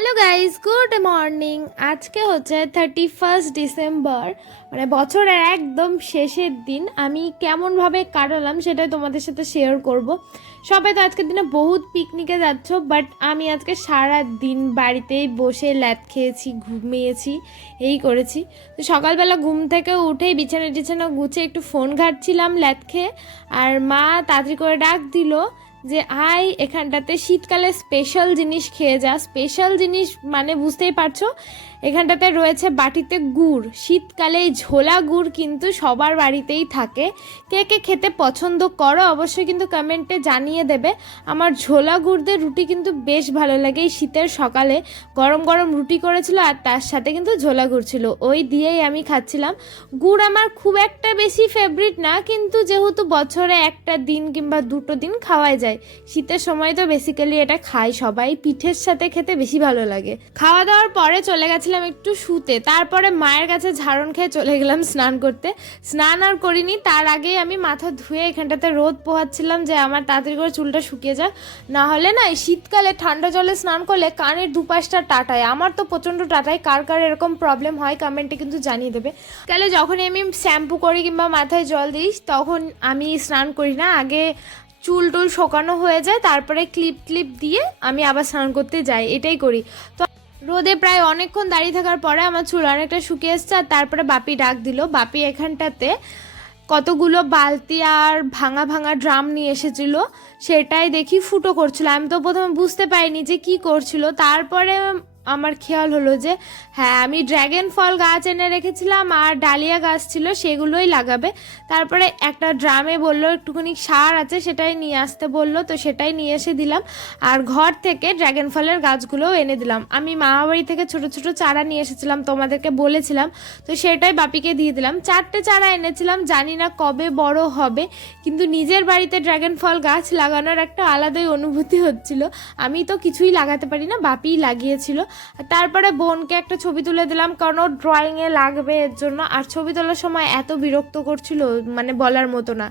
Hello guys good morning আজকে হচ্ছে thirty first December মানে বছরের একদম শেষের দিন। আমি কেমনভাবে কাটালাম সেটাই তোমাদের সাথে শেয়ার করব। সবাই তো আজকের দিনে বহুত পিকনিকে যাচ্ছ বাট আমি আজকে সারা দিন বাড়িতেই বসে ল্যাদ খেয়েছি, ঘুমিয়েছি, এই করেছি। তো সকালবেলা ঘুম থেকে উঠেই বিছানা টিছানা গুছে একটু ফোন ঘাটছিলাম ল্যাদ খেয়ে। আর মা তাড়াতাড়ি করে ডাক দিল যে আই এখানটাতে শীতকালে স্পেশাল জিনিস খেয়ে যা। স্পেশাল জিনিস মানে বুঝতেই পারছ? এখানটাতে রয়েছে বাটিতে গুড়। শীতকালে এই ঝোলা গুড় কিন্তু সবার বাড়িতেই থাকে। কে কে খেতে পছন্দ করো অবশ্যই কিন্তু কমেন্টে জানিয়ে দেবে। আমার ঝোলা গুড় দিয়ে রুটি কিন্তু বেশ ভালো লাগে। এই শীতের সকালে গরম গরম রুটি করেছিল আর তার সাথে কিন্তু ঝোলা গুড় ছিল। ওই দিয়েই আমি খাচ্ছিলাম। গুড় আমার খুব একটা বেশি ফেভারিট না, কিন্তু যেহেতু বছরে একটা দিন কিংবা দুটো দিন খাওয়াই যায়, শীতের সময় তো বেসিক্যালি এটা খাই সবাই। পিঠের সাথে খেতে বেশি ভালো লাগে। খাওয়া দাওয়ার পরে চলে গেছিলাম একটু শুতে। তারপরে মায়ের কাছে ঝাড়ন খেয়ে চলে গেলাম স্নান করতে। স্নান আর করিনি, তার আগেই আমি মাথা ধুয়ে এখানটাতে রোদ পোহাচ্ছিলাম যে আমার তাড়াতাড়ি করে চুলটা শুকিয়ে যাক। না হলে না শীতকালে ঠান্ডা জলে স্নান করলে কানের দুপাশটা টাটায়। আমার তো প্রচণ্ড টাটায়। কার কার এরকম প্রবলেম হয় কমেন্টে কিন্তু জানিয়ে দেবে। তাহলে যখনই আমি শ্যাম্পু করি কিংবা মাথায় জল দিই, তখন আমি স্নান করি না। আগে চুল টুল শোকানো হয়ে যায়, তারপরে ক্লিপ ক্লিপ দিয়ে আমি আবার স্নান করতে যাই। এটাই করি। তো রোদে প্রায় অনেকক্ষণ দাঁড়িয়ে থাকার পরে আমার চুল অনেকটা শুকিয়ে এসছে আর তারপরে বাপি ডাক দিল। বাপি এখানটাতে কতগুলো বালতি আর ভাঙা ভাঙা ড্রাম নিয়ে এসেছিল, সেটাই দেখি ফুটো করছিল। আমি তো প্রথমে বুঝতে পারিনি যে কি করছিল। তারপরে আমার খেয়াল হলো যে হ্যাঁ আমি ড্র্যাগন ফল গাছ এনে রেখেছিলাম আর ডালিয়া গাছ ছিল, সেগুলোই লাগাবে। তারপরে একটা ড্রামে বলল, একটুখানি সার আছে, সেটাই নিয়ে আসতে বলল, তো সেটাই নিয়ে এসে দিলাম। আর ঘর থেকে ড্র্যাগন ফলের গাছগুলোও এনে দিলাম। আমি মামাবাড়ি থেকে ছোট ছোট চারা নিয়ে এসেছিলাম, তোমাদেরকে বলেছিলাম, তো সেটাই বাপিকে দিয়ে দিলাম। চারটে চারা এনেছিলাম, জানি না কবে বড় হবে, কিন্তু নিজের বাড়িতে ড্র্যাগন ফল গাছ লাগানোর একটা আলাদাই অনুভূতি হচ্ছিল। আমি তো কিছুই লাগাতে পারি না, বাপিই লাগিয়েছিল। তারপরে বোনকে একটা ছবি তুলে দিলাম, কারণ ওর ড্রয়িংয়ে লাগবে এর জন্য। আর ছবি তোলার সময় এত বিরক্ত করছিল মানে বলার মতো না।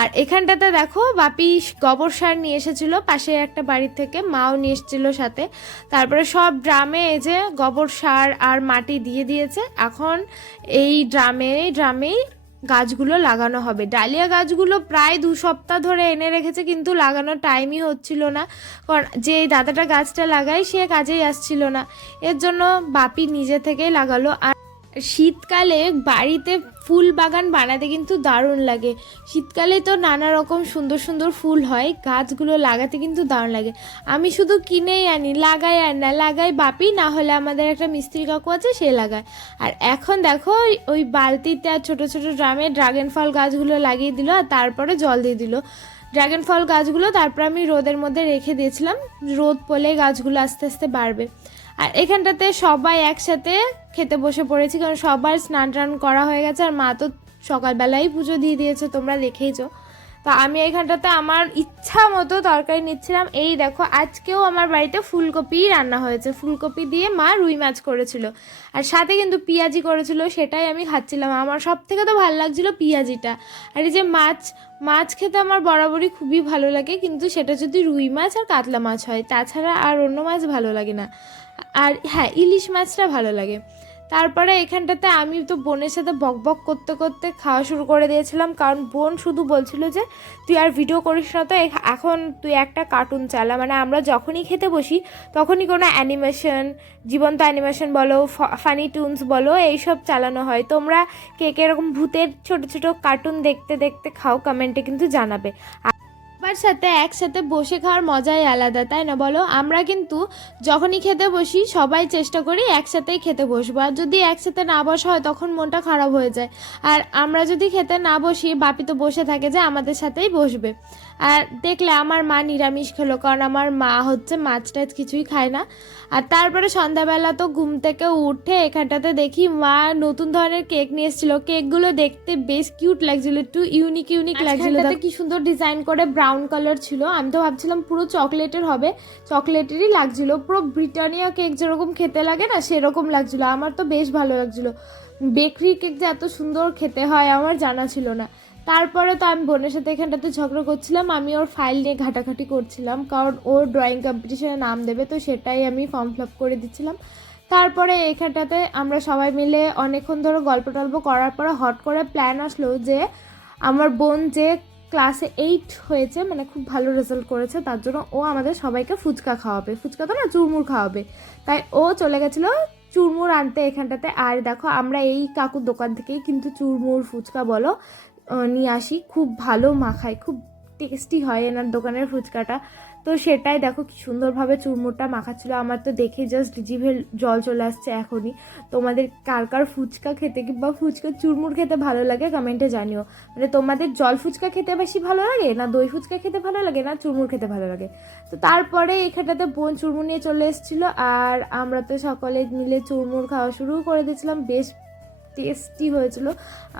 আর এখানটাতে দেখো, বাপি গোবর সার নিয়ে এসেছিল, পাশে একটা বাড়ির থেকে মাও নিয়ে এসেছিল সাথে। তারপরে সব ড্রামে এই যে গোবর সার আর মাটি দিয়ে দিয়েছে। এখন এই ড্রামে, ড্রামেই গাছগুলো লাগানো হবে। ডালিয়া গাছগুলো প্রায় দু সপ্তাহ ধরে এনে রেখেছে, কিন্তু লাগানোর টাইমই হচ্ছিল না। কারণ যে দাদাটা গাছটা লাগায়, সে কাজেই আসছিল না। এর জন্য বাপি নিজে থেকেই লাগালো। আর শীতকালে বাড়িতে ফুল বাগান বানাতে কিন্তু দারুণ লাগে। শীতকালে তো নানা রকম সুন্দর সুন্দর ফুল হয়, গাছগুলো লাগাতে কিন্তু দারুণ লাগে। আমি শুধু কিনেই আনি, লাগাই আর না, লাগাই বাপি, না হলে আমাদের একটা মিস্ত্রি কাকু আছে, সে লাগায়। আর এখন দেখো, ওই- বালতিতে আর ছোটো ছোটো ড্রামে ড্রাগন ফল গাছগুলো লাগিয়ে দিল আর তারপরে জল দিয়ে দিল। ড্রাগন ফল গাছগুলো তারপর আমি রোদের মধ্যে রেখে দিয়েছিলাম, রোদ পড়লে গাছগুলো আস্তে আস্তে বাড়বে। আর এখানটাতে সবাই একসাথে খেতে বসে পড়েছি, কারণ সবার স্নান টান করা হয়ে গেছে আর মা তো সকালবেলাই পুজো দিয়ে দিয়েছে, তোমরা দেখেইছো তো আমি এখানটাতে আমার ইচ্ছা মতো তরকারি নিচ্ছিলাম। এই দেখো, আজকেও আমার বাড়িতে ফুলকপি রান্না হয়েছে। ফুলকপি দিয়ে মা রুই মাছ করেছিল আর সাথে কিন্তু পিঁয়াজি করেছিল, সেটাই আমি খাচ্ছিলাম। আমার সব থেকে তো ভালো লাগছিল পিঁয়াজিটা। আর এই যে মাছ মাছ খেতে আমার বরাবরই খুবই ভালো লাগে, কিন্তু সেটা যদি রুই মাছ আর কাতলা মাছ হয়, তাছাড়া আর অন্য মাছ ভালো লাগে না। আর হ্যাঁ ইলিশ মাছটা ভালো লাগে। তারপরে এখানটাতে আমি তো বোনের সাথে বক বক করতে করতে খাওয়া শুরু করে দিয়েছিলাম, কারণ বোন শুধু বলছিল যে, তুই আর ভিডিও করিস না তো, এখ- এখন তুই একটা কার্টুন চালা। মানে আমরা যখনই খেতে বসি, তখনই কোনো অ্যানিমেশন জীবন্ত অ্যানিমেশন বলো ফানি টুনস বলো, এইসব চালানো হয়। তোমরা কে কে এরকম ভূতের ছোট ছোট কার্টুন দেখতে দেখতে খাও কমেন্টে কিন্তু জানাবে। সবার সাথে একসাথে বসে খাওয়ার মজাই আলাদা, তাই না? বলো, আমরা কিন্তু যখনই খেতে বসি, সবাই চেষ্টা করি একসাথেই খেতে বসবো। আর যদি একসাথে না বসা হয়, তখন মনটা খারাপ হয়ে যায়। আর আমরা যদি খেতে না বসি, বাপি তো বসে থাকে যে আমাদের সাথেই বসবে। আর দেখলে আমার মা নিরামিষ খেলো কারণ আমার মা হচ্ছে মাছ টাছ কিছুই খায় না। আর তারপরে সন্ধ্যাবেলা তো ঘুম থেকে উঠে এখানটাতে দেখি মা নতুন ধরনের কেক নিয়ে এসেছিল। কেকগুলো দেখতে বেশ কিউট লাগছিল একটু ইউনিক ইউনিক লাগছিল। কি সুন্দর ডিজাইন করে ব্রাউন কালার ছিল। আমি তো ভাবছিলাম পুরো চকলেটের হবে চকলেটেরই লাগছিল। পুরো ব্রিটানিয়া কেক যেরকম খেতে লাগে না সেরকম লাগছিল। আমার তো বেশ ভালো লাগছিল। বেকরি কেক যে এত সুন্দর খেতে হয় আমার জানা ছিল না। তারপরে তো আমি বোনের সাথে এখানটাতে ঝগড়া করছিলাম, আমি ওর ফাইল নিয়ে ঘাটাঘাটি করছিলাম, কারণ ওর ড্রয়িং কম্পিটিশনে নাম দেবে, তো সেটাই আমি ফর্ম ফিল করে দিচ্ছিলাম। তারপরে এখানটাতে আমরা সবাই মিলে অনেকক্ষণ ধরে গল্প টল্প করার পরে হট করে প্ল্যান আসলো যে আমার বোন যে ক্লাসে এইট হয়েছে মানে খুব ভালো রেজাল্ট করেছে, তার জন্য ও আমাদের সবাইকে ফুচকা খাওয়াবে। ফুচকা তো না চুরমুর খাওয়াবে। তাই ও চলে গেছিল চুরমুর আনতে এখানটাতে। আর দেখো, আমরা এই কাকুর দোকান থেকেই কিন্তু চুরমুর ফুচকা বলো নিয়ে আসি। খুব ভালো মাখায়, খুব টেস্টি হয় এনার দোকানের ফুচকাটা। তো সেটাই দেখো কি সুন্দরভাবে চুরমুরটা মাখাচ্ছিল। আমার তো দেখে জাস্ট জিভে জল চলে আসছে এখনই। তোমাদের কার কার ফুচকা খেতে কিংবা ফুচকা চুরমুর খেতে ভালো লাগে কমেন্টে জানিও। মানে তোমাদের জল ফুচকা খেতে বেশি ভালো লাগে না দই ফুচকা খেতে ভালো লাগে না চুরমুর খেতে ভালো লাগে? তো তারপরে এখানটাতে বোন চুরমুর নিয়ে চলে এসেছিল। আর আমরা তো সকলে মিলে চুরমুর খাওয়া শুরু করে দিয়েছিলাম। বেশ টেস্টি হয়েছিল।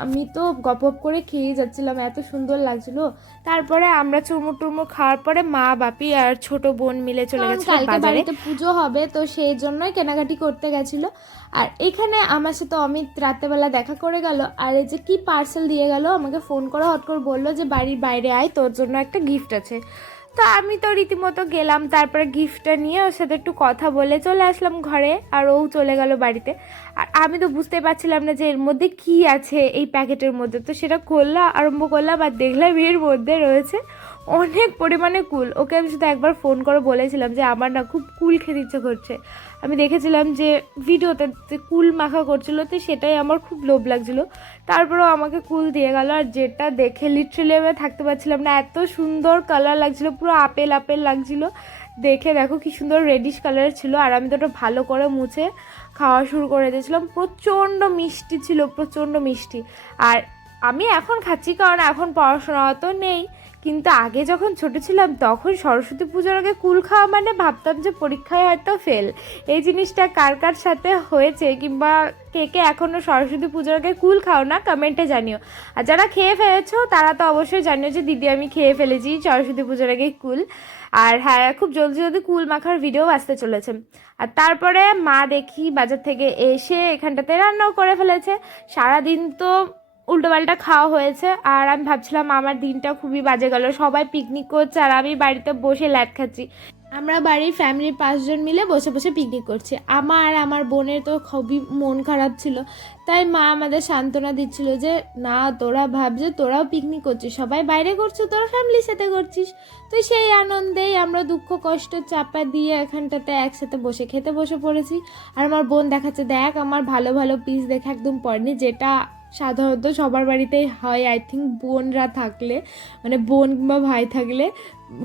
আমি তো গপ গপ করে খেয়ে যাচ্ছিলাম এত সুন্দর লাগছিল। তারপরে আমরা চুরমুর টুরমুর খাওয়ার পরে মা বাপি আর ছোট বোন মিলে চলে গেছে বাজারে। বাড়িতে পুজো হবে তো সেই জন্যই কেনাকাটি করতে গেছিল। আর এখানে আমার সাথে অমিত রাত্রেবেলা দেখা করে গেল আর এই যে কি পার্সেল দিয়ে গেল আমাকে ফোন করে হট করে বলল যে বাড়ির বাইরে আয় তোর জন্য একটা গিফট আছে। তো আমি তো রীতিমতো গেলাম, তারপরে গিফটটা নিয়ে ওর সাথে একটু কথা বলে চলে আসলাম ঘরে, আর ও চলে গেল বাড়িতে। আর আমি তো বুঝতে পারছিলাম না যে এর মধ্যে কি আছে এই প্যাকেটের মধ্যে। তো সেটা খোলা আরম্ভ করলাম আর দেখলাম এর মধ্যে রয়েছে অনেক পরিমাণে কুল। ওকে আমি শুধু একবার ফোন করে বলেছিলাম যে, আমার না খুব কুল খেতে ইচ্ছে করছে। আমি দেখেছিলাম যে, ভিডিওতে যে কুল মাখা করছিল, তো সেটাই আমার খুব লোভ লাগছিল। তারপরেও আমাকে কুল দিয়ে গেল, আর যেটা দেখে লিটারেলি আমি থাকতে পারছিলাম না। এত সুন্দর কালার লাগছিল, পুরো আপেল আপেল লাগছিল। দেখে দেখো কি সুন্দর রেডিশ কালারের ছিল, আর আমি তো ওটা ভালো করে মুছে খাওয়া শুরু করে দিয়েছিলাম। প্রচণ্ড মিষ্টি ছিল, প্রচণ্ড মিষ্টি। আর আমি এখন খাচ্ছি, কারণ এখন পড়াশোনা তো নেই। কিন্তু আগে যখন ছোট ছিলাম, তখন সরস্বতী পুজোর আগে কুল খাওয়া মানে ভাবতাম যে পরীক্ষায় হয়তো ফেল এই জিনিসটা কার কার সাথে হয়েছে কিংবা কে কে এখনও সরস্বতী পুজোর আগে কুল খাও না কমেন্টে জানিও। আর যারা খেয়ে ফেলেছো, তারা তো অবশ্যই জানিও যে, দিদি, আমি খেয়ে ফেলেছি সরস্বতী পুজোর আগে কুল। আর হ্যাঁ খুব জলদি জলদি কুল মাখার ভিডিও আসতে চলেছে। আর তারপরে মা দেখি বাজার থেকে এসে এখানটাতে রান্নাও করে ফেলেছে। সারাদিন তো উল্টোপাল্টা খাওয়া হয়েছে, আর আমি ভাবছিলাম আমার দিনটা খুবই বাজে গেল। সবাই পিকনিক করছে আর আমি বাড়িতে বসে ল্যাট খাচ্ছি। আমরা বাড়ির ফ্যামিলির পাঁচজন মিলে বসে বসে পিকনিক করছি। আমার আর আমার বোনের তো খুবই মন খারাপ ছিল। তাই মা আমাদের সান্ত্বনা দিচ্ছিল যে, না, তোরা ভাব যে তোরাও পিকনিক করছিস। সবাই বাইরে করছ, তোরা ফ্যামিলির সাথে করছিস। তো সেই আনন্দেই আমরা দুঃখ, কষ্ট চাপা দিয়ে এখানটাতে একসাথে বসে খেতে বসে পড়েছি। আর আমার বোন দেখাচ্ছে, দেখ, আমার ভালো ভালো পিস দেখে, একদম পড়েনি, যেটা সাধারণত সবার বাড়িতেই হয় আই থিঙ্ক বোনরা থাকলে মানে বোন কিংবা ভাই থাকলে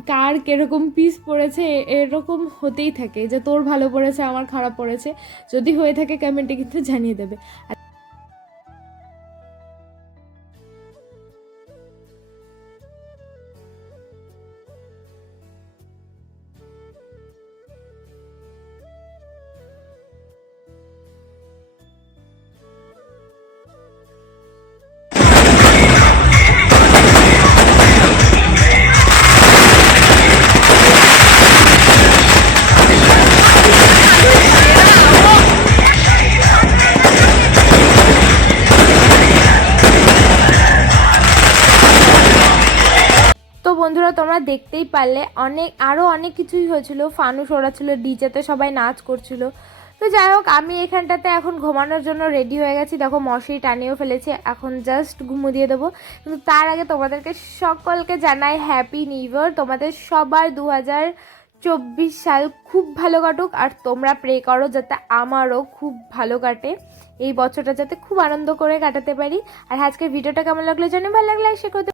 কার কেরকম পিস পড়েছে, এরকম হতেই থাকে যে তোর ভালো পড়েছে, আমার খারাপ পড়েছে, যদি হয়ে থাকে কমেন্টে কিন্তু জানিয়ে দেবে। তোমরা দেখতেই পারলে, অনেক আরও অনেক কিছুই হয়েছিল। ফানুস ওড়াচ্ছিল ডিজেতে সবাই নাচ করছিল। তো যাই হোক, আমি এখানটাতে এখন ঘুমানোর জন্য রেডি হয়ে গেছি। দেখো, মশারি টানিয়েও ফেলেছি। এখন জাস্ট ঘুমো দিয়ে দেবো। কিন্তু তার আগে তোমাদেরকে সকলকে জানাই হ্যাপি নিউ ইয়ার তোমাদের সবার দু হাজার চব্বিশ সাল খুব ভালো কাটুক। আর তোমরা প্রে করো যাতে আমারও খুব ভালো কাটে। এই বছরটা যাতে খুব আনন্দ করে কাটাতে পারি। আর আজকের ভিডিওটা কেমন লাগল জানি ভালো লাগলে শেয়ার করতে